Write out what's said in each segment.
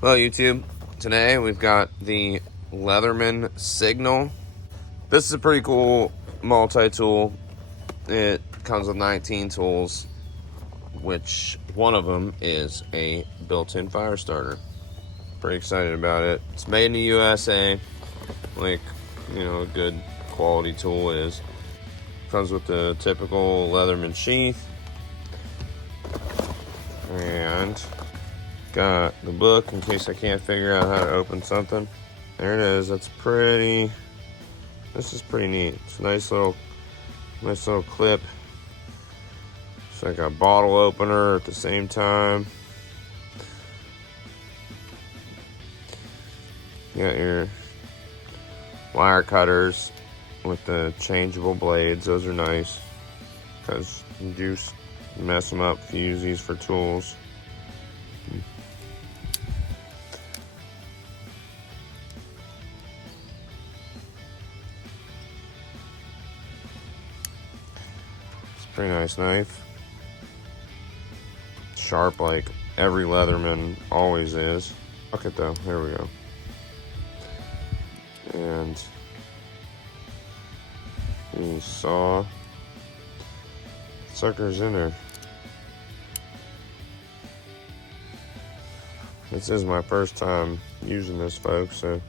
Hello YouTube. Today we've got the Leatherman Signal. This is a pretty cool multi-tool. It comes with 19 tools, which one of them is a built-in fire starter. Pretty excited about it. It's made in the USA, like, you know, a good quality tool is. Comes with the typical Leatherman sheath. And got the book in case I can't figure out how to open something. There it is. This is pretty neat. It's a nice little clip. It's like a bottle opener at the same time. You got your wire cutters with the changeable blades. Those are nice because you just mess them up if you use these for tools. Pretty nice knife. Sharp like every Leatherman always is. Look it though, there we go. And you saw suckers in there. This is my first time using this, folks, so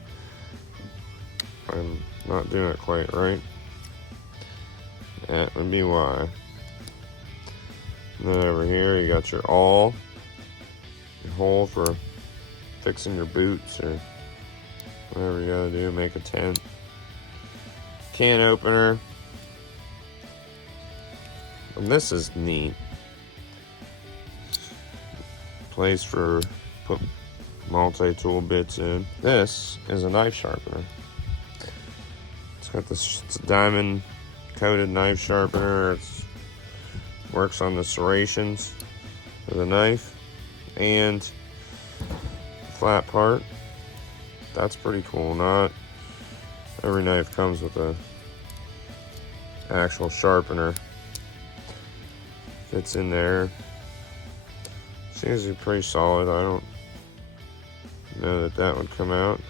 I'm not doing it quite right. That would be why. And then over here you got your awl, your hole for fixing your boots or whatever you gotta do, make a tent. Can opener. And this is neat. Place for put multi-tool bits in. This is a knife sharpener. It's got this, it's a diamond coated knife sharpener. It's works on the serrations of the knife and flat part. That's pretty cool. Not every knife comes with a actual sharpener. Fits in there. Seems to be pretty solid. I don't know that would come out.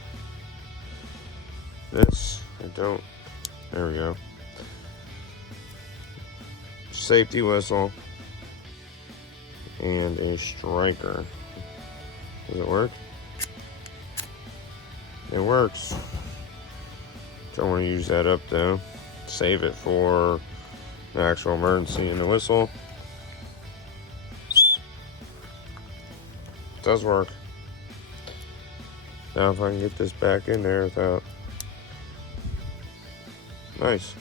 This, I don't. There we go. Safety whistle and a striker. Does it work? It works. Don't want to use that up though. Save it for an actual emergency. And the whistle does work. Now if I can get this back in there without. Nice.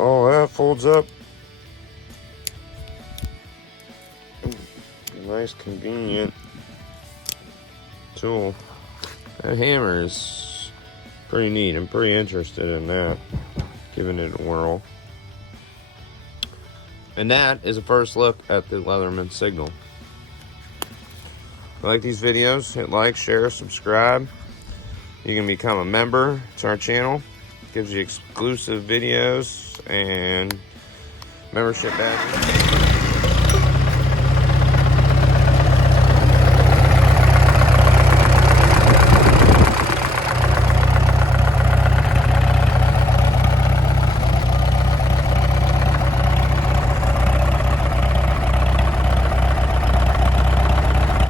Oh, that folds up. Nice, convenient tool. That hammer is pretty neat. I'm pretty interested in that. Giving it a whirl. And that is a first look at the Leatherman Signal. If you like these videos, hit like, share, subscribe. You can become a member to our channel. Gives you exclusive videos and membership badges.